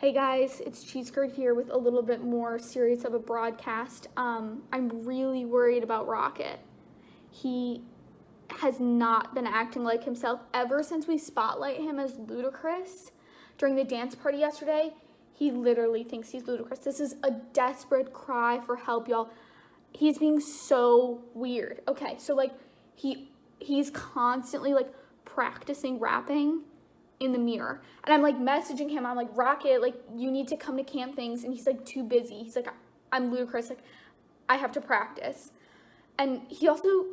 Hey guys, it's Cheese Curd here with a little bit more serious of a broadcast. I'm really worried about Rocket. He has not been acting like himself ever since we spotlight him as Ludacris during the dance party yesterday. He literally thinks he's Ludacris. This is a desperate cry for help, y'all. He's being so weird. Okay, so he's constantly practicing rapping in the mirror, and I'm messaging him. I'm like, Rocket, you need to come to camp things, and he's too busy. He's like, I'm Ludacris, I have to practice. And he also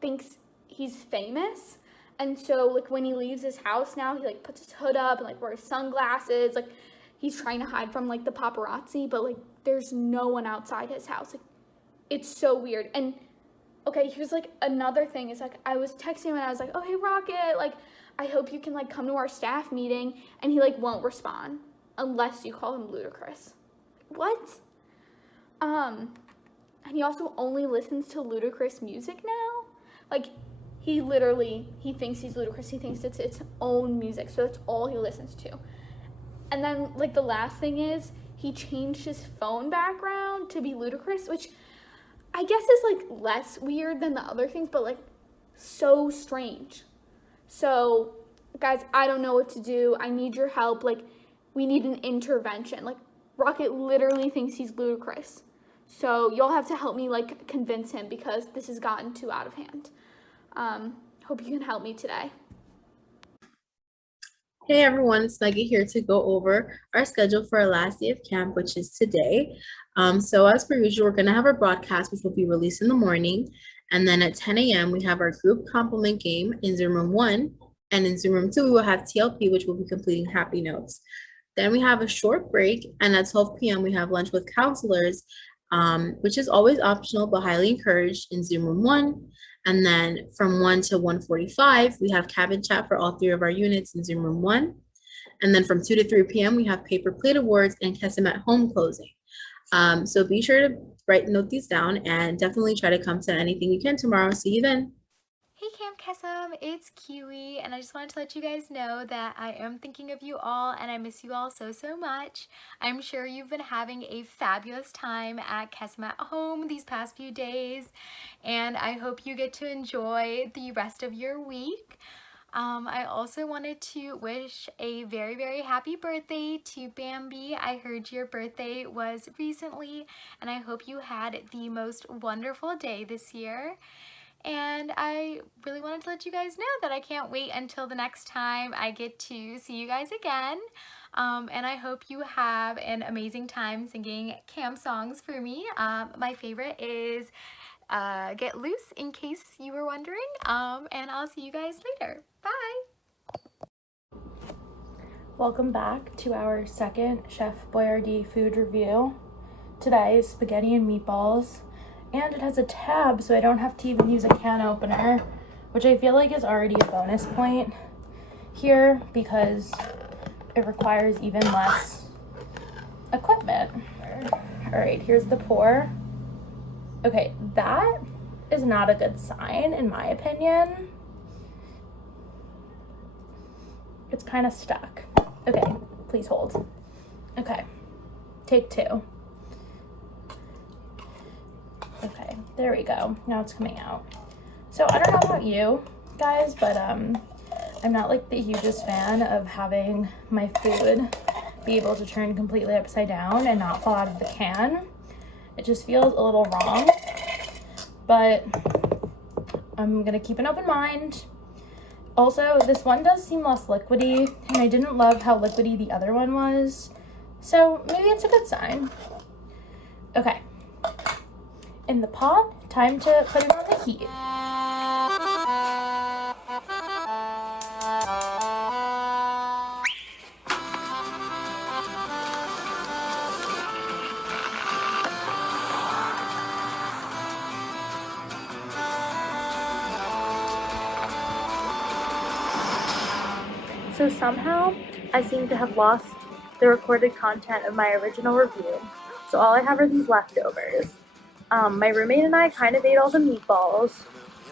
thinks he's famous, and so when he leaves his house now, he puts his hood up and wears sunglasses. He's trying to hide from the paparazzi, but there's no one outside his house. It's so weird. And okay, here's another thing is I was texting him and I was like, oh hey Rocket, I hope you can come to our staff meeting, and he won't respond unless you call him Ludacris. What? And he also only listens to Ludacris music now. He thinks he's Ludacris. He thinks it's its own music, so that's all he listens to. And then the last thing is he changed his phone background to be Ludacris, which I guess is less weird than the other things, but so strange. So, guys, I don't know what to do. I need your help. We need an intervention. Rocket literally thinks he's Ludacris. So, y'all have to help me, convince him, because this has gotten too out of hand. Hope you can help me today. Hey everyone, it's Maggie here to go over our schedule for our last day of camp, which is today. So as per usual, we're going to have our broadcast, which will be released in the morning. And then at 10 a.m., we have our group compliment game in Zoom Room 1. And in Zoom Room 2, we will have TLP, which will be completing happy notes. Then we have a short break. And at 12 p.m., we have lunch with counselors, which is always optional but highly encouraged in Zoom Room 1. And then from 1 to 1:45, we have cabin chat for all 3 of our units in Zoom Room 1. And then from 2 to 3 p.m., we have paper plate awards and Kesem at home closing. So be sure to note these down, and definitely try to come to anything you can tomorrow. See you then. Hey Camp Kesem, it's Kiwi, and I just wanted to let you guys know that I am thinking of you all and I miss you all so much. I'm sure you've been having a fabulous time at Kesem at home these past few days, and I hope you get to enjoy the rest of your week. I also wanted to wish a very happy birthday to Bambi. I heard your birthday was recently, and I hope you had the most wonderful day this year. And I really wanted to let you guys know that I can't wait until the next time I get to see you guys again. And I hope you have an amazing time singing camp songs for me. My favorite is Get Loose, in case you were wondering. And I'll see you guys later. Bye! Welcome back to our second Chef Boyardee food review. Today is spaghetti and meatballs. And it has a tab, so I don't have to even use a can opener, which I feel like is already a bonus point here because it requires even less equipment. All right, here's the pour. Okay, that is not a good sign in my opinion. It's kind of stuck. Okay, please hold. Okay, take 2. Okay, there we go. Now it's coming out. So I don't know about you guys, but I'm not the hugest fan of having my food be able to turn completely upside down and not fall out of the can. It just feels a little wrong, but I'm gonna keep an open mind. Also, this one does seem less liquidy, and I didn't love how liquidy the other one was, so maybe it's a good sign. Okay. In the pot, time to put it on the heat. So somehow, I seem to have lost the recorded content of my original review, so all I have are these leftovers. My roommate and I kind of ate all the meatballs,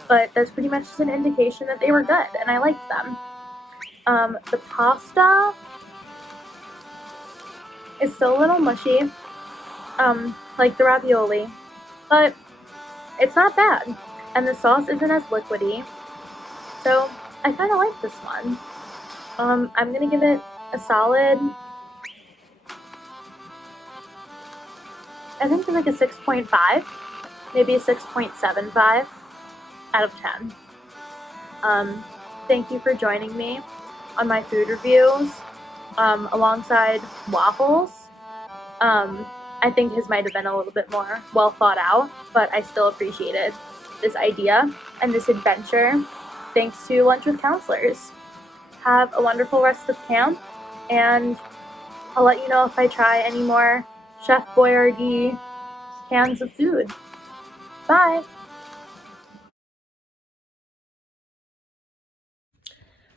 but that's pretty much just an indication that they were good and I liked them. The pasta It's still a little mushy, like the ravioli, but it's not bad. And the sauce isn't as liquidy, so I kind of like this one. I'm gonna give it a solid, I think like a 6.5, maybe a 6.75 out of 10. Thank you for joining me on my food reviews, alongside waffles. I think his might have been a little bit more well thought out, but I still appreciated this idea and this adventure. Thanks to Lunch with Counselors. Have a wonderful rest of camp, and I'll let you know if I try any more Chef Boyardee cans of food. Bye!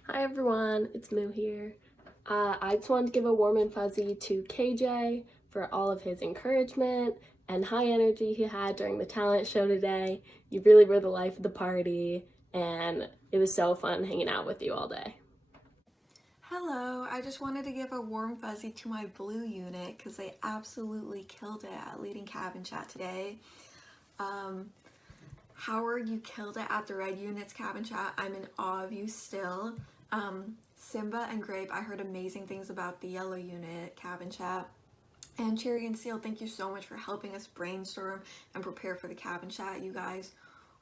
Hi everyone, it's Moo here. I just wanted to give a warm and fuzzy to KJ for all of his encouragement and high energy he had during the talent show today. You really were the life of the party, and it was so fun hanging out with you all day. Hello, I just wanted to give a warm fuzzy to my blue unit because they absolutely killed it at leading cabin chat today. Howard, you killed it at the red unit's cabin chat. I'm in awe of you still. Simba and Grape, I heard amazing things about the yellow unit cabin chat. And Cherry and Seal, thank you so much for helping us brainstorm and prepare for the cabin chat. You guys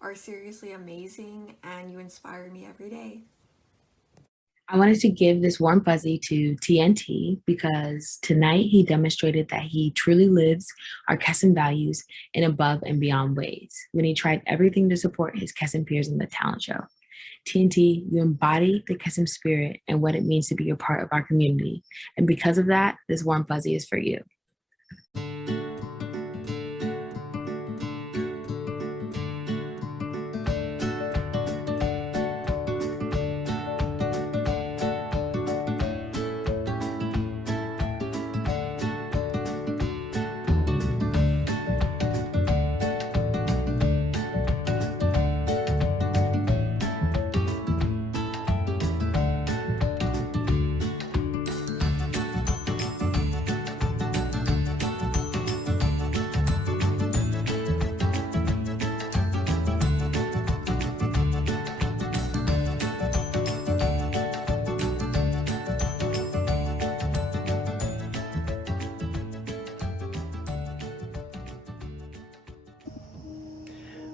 are seriously amazing and you inspire me every day. I wanted to give this warm fuzzy to TNT because tonight he demonstrated that he truly lives our Kesem values in above and beyond ways when he tried everything to support his Kesem peers in the talent show. TNT, you embody the Kesem spirit and what it means to be a part of our community. And because of that, this warm fuzzy is for you.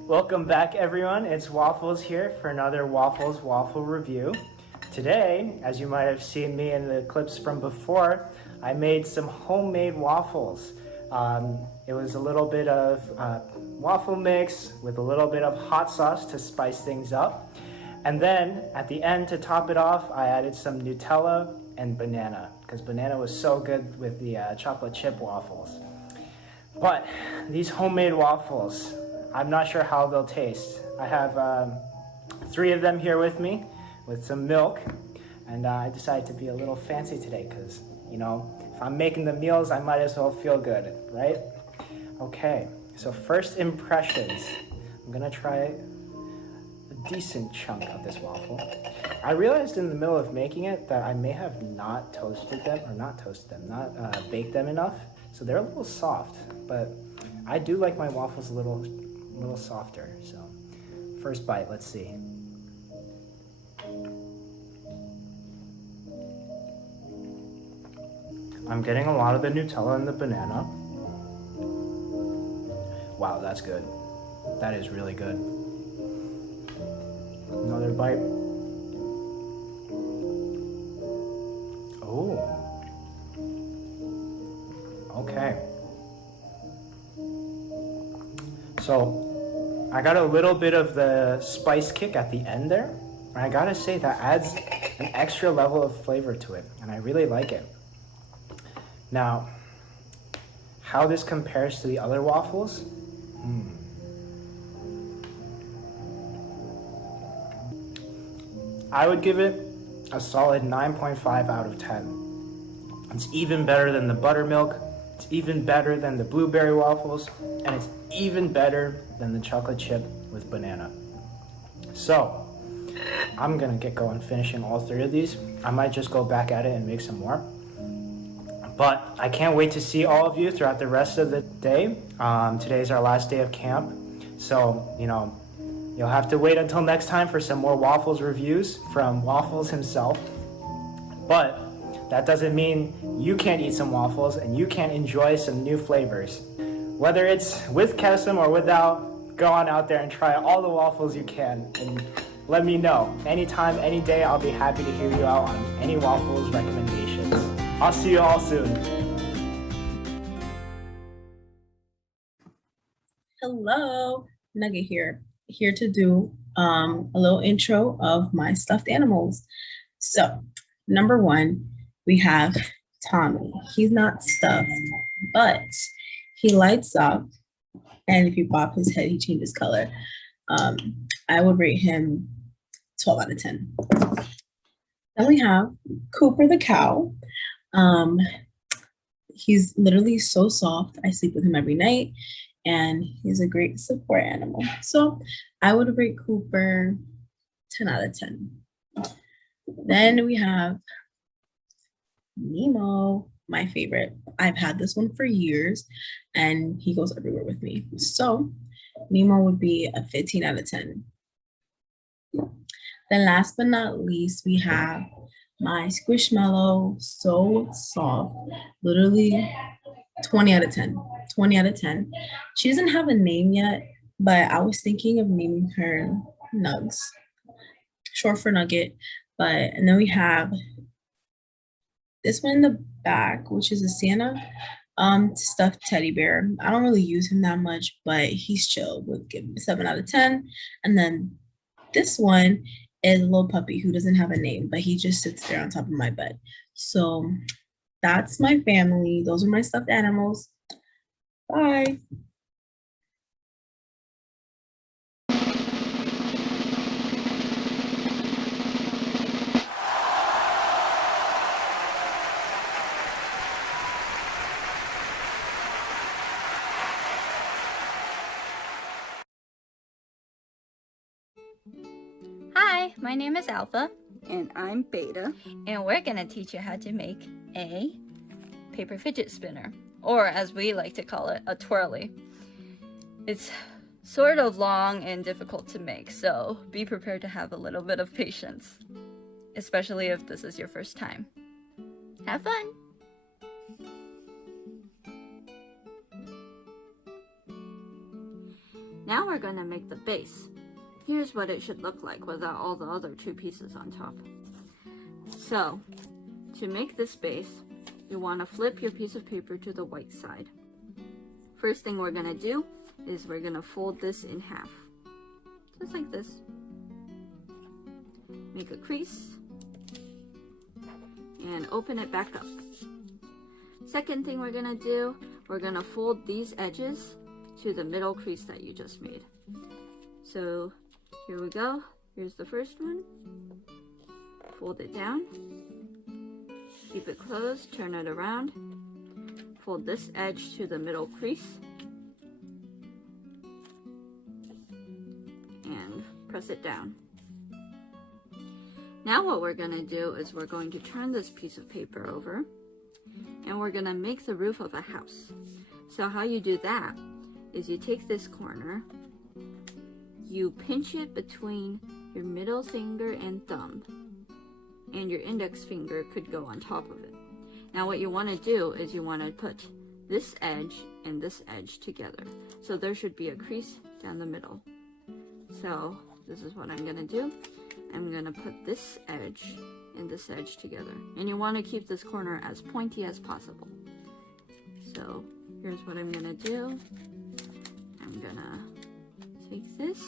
Welcome back everyone, it's Waffles here for another Waffles Waffle Review. Today, as you might have seen me in the clips from before, I made some homemade waffles. It was a little bit of waffle mix with a little bit of hot sauce to spice things up. And then at the end, to top it off, I added some Nutella and banana because banana was so good with the chocolate chip waffles. But these homemade waffles, I'm not sure how they'll taste. I have 3 of them here with me with some milk, and I decided to be a little fancy today because, you know, if I'm making the meals, I might as well feel good, right? Okay, so first impressions. I'm gonna try a decent chunk of this waffle. I realized in the middle of making it that I may have not baked them enough, so they're a little soft, but I do like my waffles a little softer. So first bite, let's see. I'm getting a lot of the Nutella and the banana. Wow, that's good. That is really good. Another bite. Oh. Okay. So I got a little bit of the spice kick at the end there. And I gotta say that adds an extra level of flavor to it. And I really like it. Now, how this compares to the other waffles? I would give it a solid 9.5 out of 10. It's even better than the buttermilk. It's even better than the blueberry waffles, and it's even better than the chocolate chip with banana. So, I'm gonna get going finishing all 3 of these. I might just go back at it and make some more. But I can't wait to see all of you throughout the rest of the day. Today's our last day of camp. So, you'll have to wait until next time for some more Waffles reviews from Waffles himself. But that doesn't mean you can't eat some waffles and you can't enjoy some new flavors. Whether it's with Kesem or without, go on out there and try all the waffles you can and let me know. Anytime, any day, I'll be happy to hear you out on any waffles recommendations. I'll see you all soon. Hello, Nugget here to do a little intro of my stuffed animals. So, number one, we have Tommy. He's not stuffed, but he lights up, and if you bop his head, he changes color. I would rate him 12 out of 10. Then we have Cooper the cow. He's literally so soft. I sleep with him every night, and he's a great support animal. So I would rate Cooper 10 out of 10. Then we have Nemo, my favorite. I've had this one for years, and he goes everywhere with me. So Nemo would be a 15 out of 10. Then last but not least, we have my Squishmallow, so soft, literally 20 out of 10. 20 out of 10. She doesn't have a name yet, but I was thinking of naming her Nugs, short for Nugget. And then we have this one in the back, which is a Santa stuffed teddy bear. I don't really use him that much, but he's chill. Would give him a 7 out of 10. And then this one is a little puppy who doesn't have a name, but he just sits there on top of my bed. So that's my family. Those are my stuffed animals. Bye. Hi, my name is Alpha, And I'm Beta. and we're gonna teach you how to make a paper fidget spinner, or as we like to call it, a twirly. It's sort of long and difficult to make, so be prepared to have a little bit of patience, especially if this is your first time. Have fun! Now we're gonna make the base. Here's what it should look like without all the other two pieces on top. So, to make this base, you want to flip your piece of paper to the white side. First thing we're going to do is we're going to fold this in half. Just like this. Make a crease. And open it back up. Second thing we're going to do, we're going to fold these edges to the middle crease that you just made. So, here we go. Here's the first one. Fold it down. Keep it closed. Turn it around. Fold this edge to the middle crease. And press it down. Now what we're going to do is we're going to turn this piece of paper over. And we're going to make the roof of a house. So how you do that is you take this corner, you pinch it between your middle finger and thumb, and your index finger could go on top of it. Now what you want to do is you want to put this edge and this edge together. So there should be a crease down the middle. So this is what I'm going to do. I'm going to put this edge and this edge together. And you want to keep this corner as pointy as possible. So here's what I'm going to do. I'm going to take this.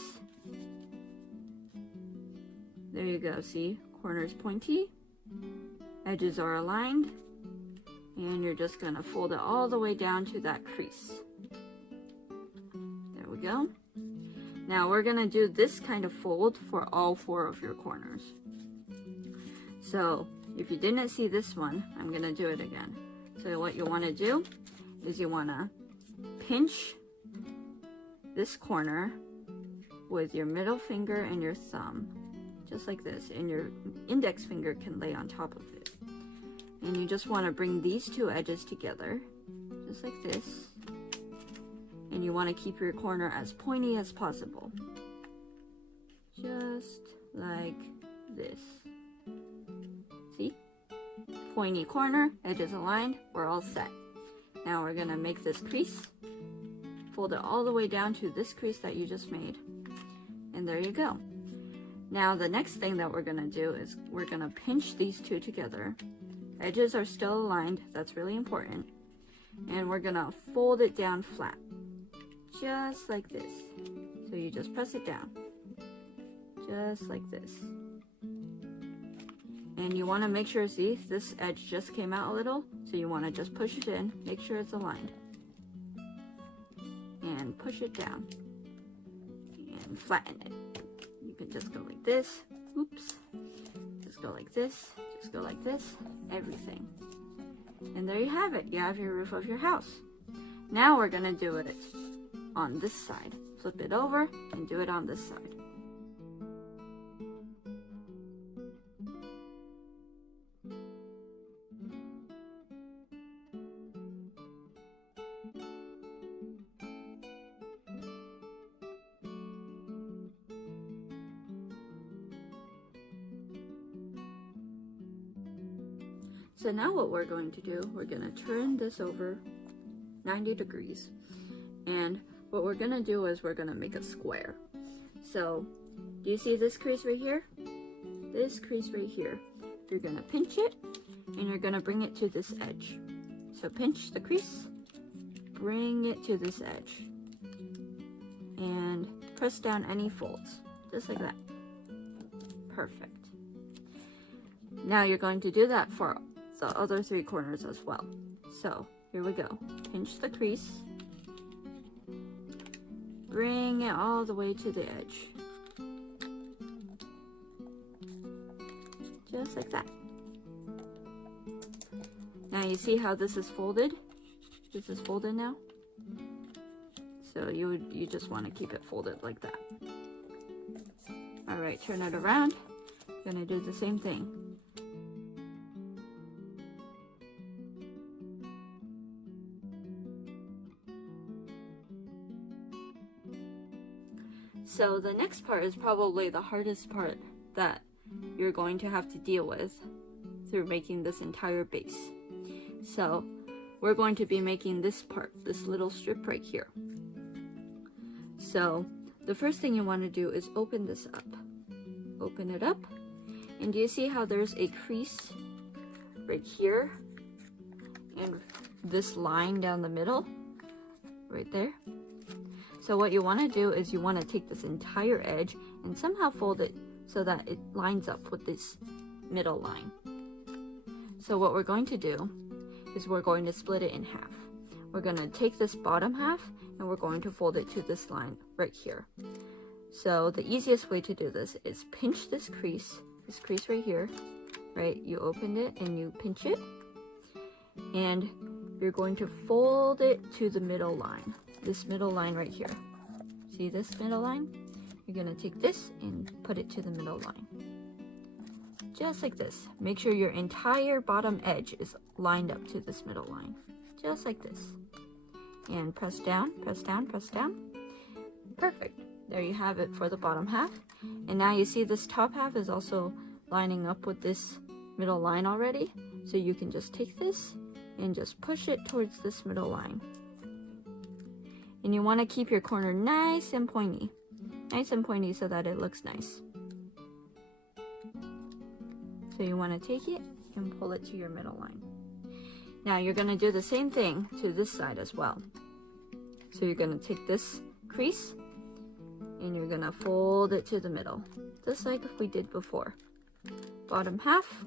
There you go, see? Corner's pointy, edges are aligned, and you're just gonna fold it all the way down to that crease. There we go. Now we're gonna do this kind of fold for all 4 of your corners. So if you didn't see this one, I'm gonna do it again. So what you wanna do is you wanna pinch this corner with your middle finger and your thumb, just like this, and your index finger can lay on top of it. And you just want to bring these two edges together, just like this. And you want to keep your corner as pointy as possible. Just like this. See? Pointy corner, edges aligned, we're all set. Now we're going to make this crease. Fold it all the way down to this crease that you just made. And there you go. Now the next thing that we're going to do is we're going to pinch these two together. Edges are still aligned, that's really important. And we're going to fold it down flat. Just like this. So you just press it down. Just like this. And you want to make sure, see, this edge just came out a little, so you want to just push it in, make sure it's aligned. And push it down. And flatten it. You can just go like this. Oops. Just go like this. Just go like this. Everything. And there you have it. You have your roof of your house. Now we're going to do it on this side. Flip it over and do it on this side. So now what we're going to do, we're going to turn this over 90 degrees. And what we're going to do is we're going to make a square. So, do you see this crease right here? This crease right here. You're going to pinch it, and you're going to bring it to this edge. So pinch the crease, bring it to this edge, and press down any folds, just like that. Perfect. Now you're going to do that for the other three corners as well. So here we go. Pinch the crease, bring it all the way to the edge, just like that. Now you see how this is folded? This is folded now. So you just want to keep it folded like that. All right, turn it around. Gonna do the same thing. So the next part is probably the hardest part that you're going to have to deal with through making this entire base. So we're going to be making this part, this little strip right here. So the first thing you want to do is open this up. Open it up. And do you see how there's a crease right here? And this line down the middle, right there. So what you want to do is you want to take this entire edge and somehow fold it so that it lines up with this middle line. So what we're going to do is we're going to split it in half. We're going to take this bottom half and we're going to fold it to this line right here. So the easiest way to do this is pinch this crease right here, right? You open it and you pinch it, and you're going to fold it to the middle line. This middle line right here. See this middle line? You're going to take this and put it to the middle line. Just like this. Make sure your entire bottom edge is lined up to this middle line. Just like this. And press down, press down, press down. Perfect. There you have it for the bottom half. And now you see this top half is also lining up with this middle line already. So you can just take this and just push it towards this middle line. And you want to keep your corner nice and pointy. Nice and pointy so that it looks nice. So you want to take it and pull it to your middle line. Now you're going to do the same thing to this side as well. So you're going to take this crease and you're going to fold it to the middle, just like we did before. Bottom half.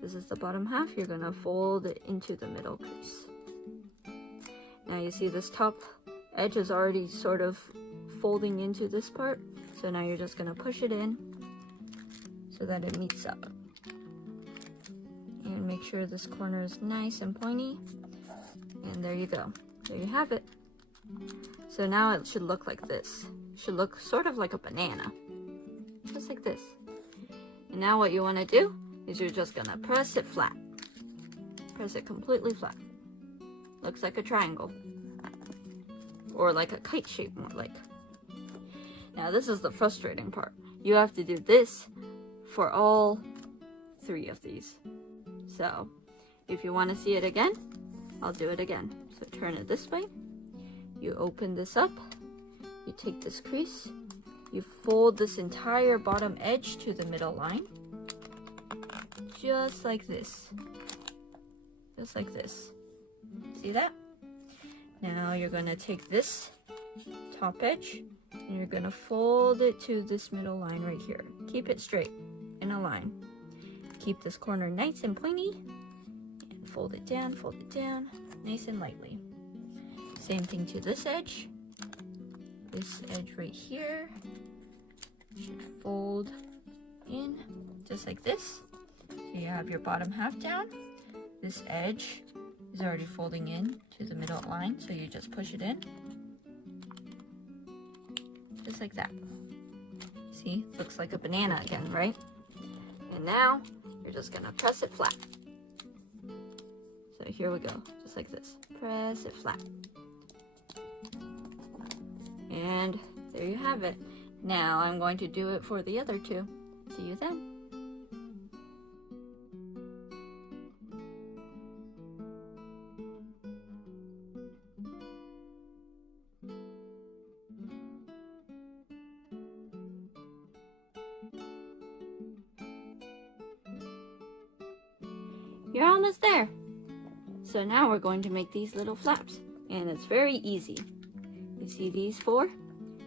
This is the bottom half. You're going to fold it into the middle crease. Now you see this top edge is already sort of folding into this part. So now you're just going to push it in so that it meets up. And make sure this corner is nice and pointy. And there you go. There you have it. So now it should look like this. It should look sort of like a banana. Just like this. And now what you want to do is you're just going to press it flat. Press it completely flat. Looks like a triangle. Or like a kite shape, more like. Now this is the frustrating part. You have to do this for all 3 of these. So, if you want to see it again, I'll do it again. So turn it this way. You open this up. You take this crease. You fold this entire bottom edge to the middle line. Just like this. Just like this. See that? Now you're going to take this top edge and you're going to fold it to this middle line right here. Keep it straight in a line. Keep this corner nice and pointy and fold it down, nice and lightly. Same thing to this edge. This edge right here should fold in just like this. So you have your bottom half down. This edge is already folding in to the middle line, so you just push it in. Just like that. See, looks like a banana again, right? And now, you're just gonna press it flat. So here we go, just like this. Press it flat. And there you have it. Now I'm going to do it for the other 2. See you then. You're almost there. So now we're going to make these little flaps, and it's very easy. You see these 4?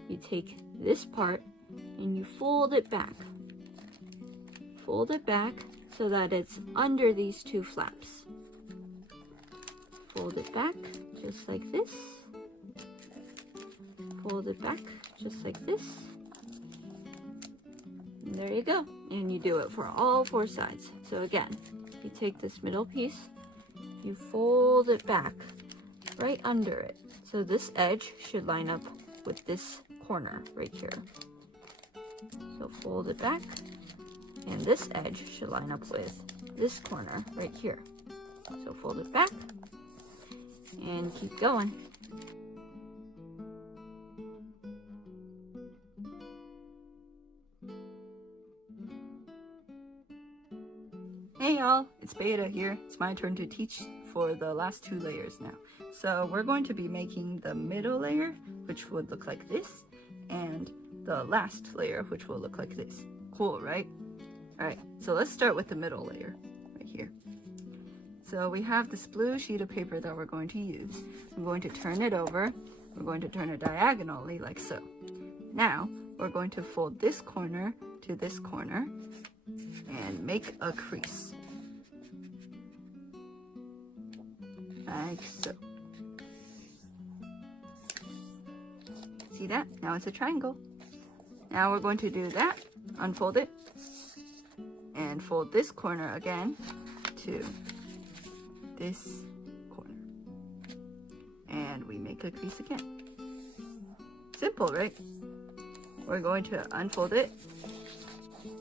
You take this part and you fold it back. Fold it back so that it's under these 2 flaps. Fold it back just like this. Fold it back just like this. And there you go. And you do it for all 4 sides. So again, you take this middle piece, you fold it back right under it. So this edge should line up with this corner right here. So fold it back, and this edge should line up with this corner right here. So fold it back, and keep going. Hey y'all, it's Beta here. It's my turn to teach for the last 2 layers now. So we're going to be making the middle layer, which would look like this, and the last layer, which will look like this. Cool, right? Alright, so let's start with the middle layer, right here. So we have this blue sheet of paper that we're going to use. I'm going to turn it over. We're going to turn it diagonally, like so. Now, we're going to fold this corner to this corner, and make a crease. Like so. See that? Now it's a triangle. Now we're going to do that. Unfold it. And fold this corner again to this corner. And we make a crease again. Simple, right? We're going to unfold it.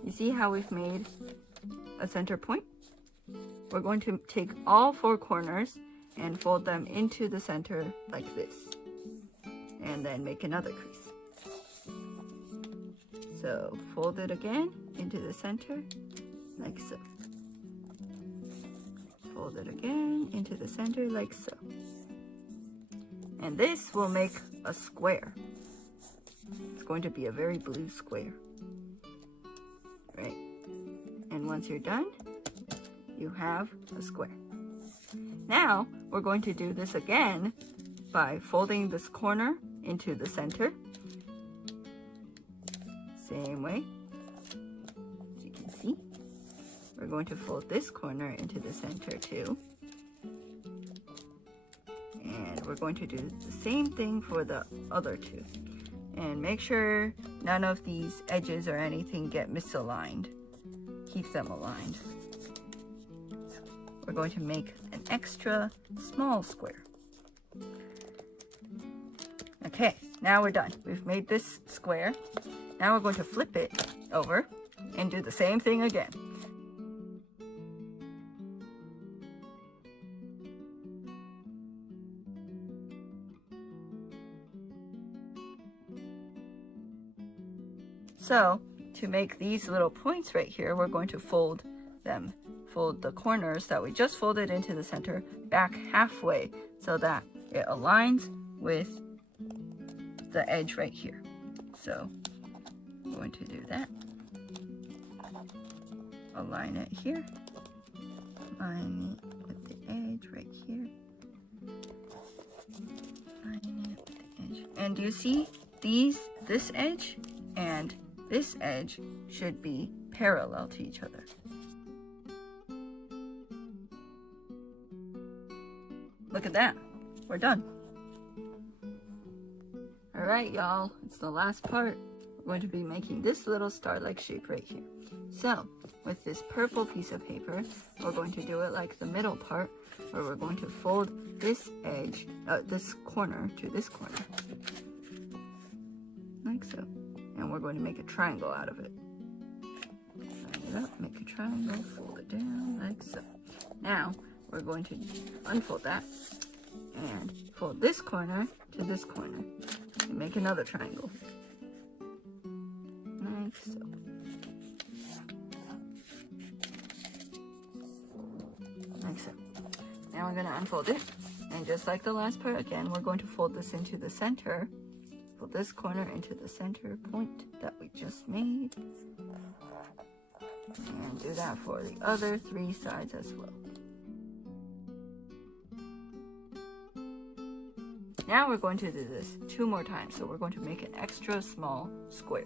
You see how we've made a center point? We're going to take all 4 corners and fold them into the center like this. And then make another crease. So fold it again into the center like so. Fold it again into the center like so. And this will make a square. It's going to be a very blue square. Right? And once you're done, you have a square. Now, we're going to do this again by folding this corner into the center. Same way. As you can see, we're going to fold this corner into the center too. And we're going to do the same thing for the other 2. And make sure none of these edges or anything get misaligned. Keep them aligned. We're going to make an extra small square. Okay, now we're done. We've made this square. Now we're going to flip it over and do the same thing again. So to make these little points right here, we're going to fold the corners that we just folded into the center back halfway so that it aligns with the edge right here. So I'm going to do that. Align it here. Align it with the edge right here. Align it with the edge. And do you see this edge and this edge should be parallel to each other. Look at that. We're done. All right, y'all. It's the last part. We're going to be making this little star-like shape right here. So, with this purple piece of paper, we're going to do it like the middle part, where we're going to fold this edge, this corner to this corner. Like so. And we're going to make a triangle out of it. Line it up, make a triangle, fold it down like so. Now, we're going to unfold that and fold this corner to this corner and make another triangle. Like so. Like so. Now we're going to unfold it, and just like the last part again, we're going to fold this into the center. Fold this corner into the center point that we just made. And do that for the other 3 sides as well. Now we're going to do this 2 more times, so we're going to make an extra small square.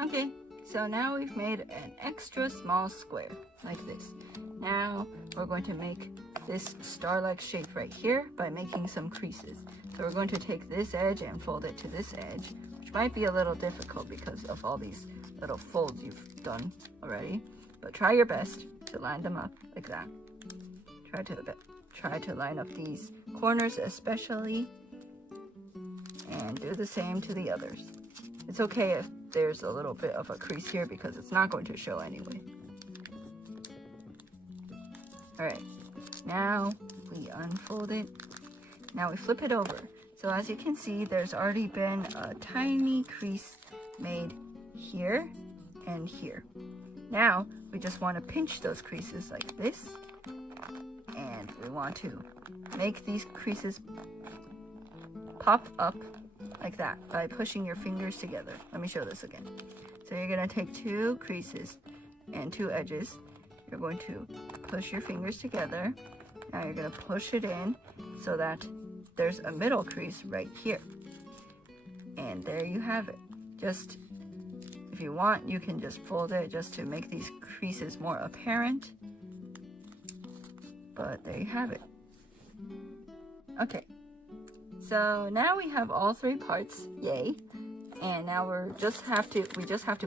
Okay, so now we've made an extra small square, like this. Now we're going to make this star-like shape right here by making some creases. So we're going to take this edge and fold it to this edge, which might be a little difficult because of all these little folds you've done already. But try your best to line them up like that. Try to line up these corners especially, and do the same to the others. It's okay if there's a little bit of a crease here because it's not going to show anyway. Alright, now we unfold it. Now we flip it over. So as you can see, there's already been a tiny crease made here and here. Now we just want to pinch those creases like this, and we want to make these creases pop up like that by pushing your fingers together. Let me show this again. So you're going to take 2 creases and 2 edges. You're going to push your fingers together. Now you're going to push it in so that there's a middle crease right here. And there you have it. Just, if you want, you can just fold it just to make these creases more apparent. But there you have it. Okay. So now we have all 3 parts, yay. And now we just have to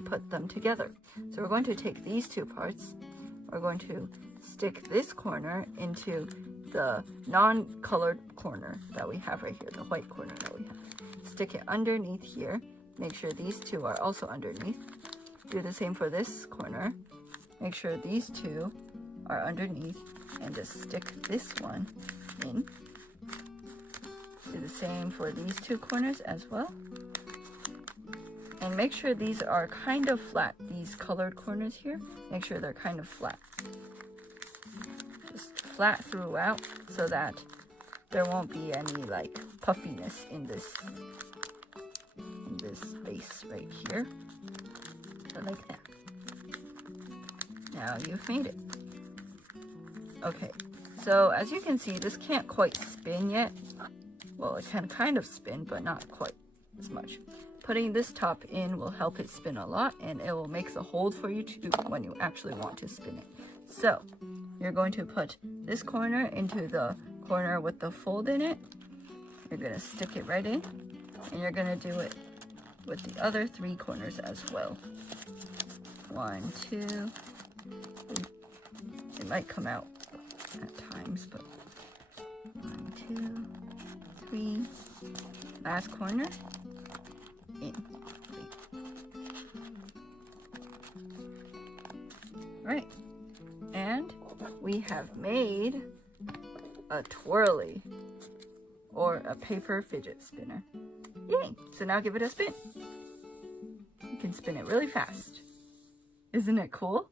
put them together. So we're going to take these 2 parts. We're going to stick this corner into the non-colored corner that we have right here, the white corner that we have. Stick it underneath here. Make sure these 2 are also underneath. Do the same for this corner. Make sure these 2 are underneath, and just stick this one in. Do the same for these 2 corners as well. And make sure these are kind of flat. These colored corners here, make sure they're kind of flat. Just flat throughout so that there won't be any like puffiness in this space right here. So like that. Now you've made it. Okay, so as you can see, this can't quite spin yet. Well, it can kind of spin, but not quite as much. Putting this top in will help it spin a lot, and it will make the hold for you to when you actually want to spin it. So you're going to put this corner into the corner with the fold in it. You're going to stick it right in, and you're going to do it with the other 3 corners as well. 1, 2, 3. It might come out at times, but 1, 2, 3. Last corner. In. Right, and we have made a twirly or a paper fidget spinner. Yay! So now give it a spin. You can spin it really fast. Isn't it cool?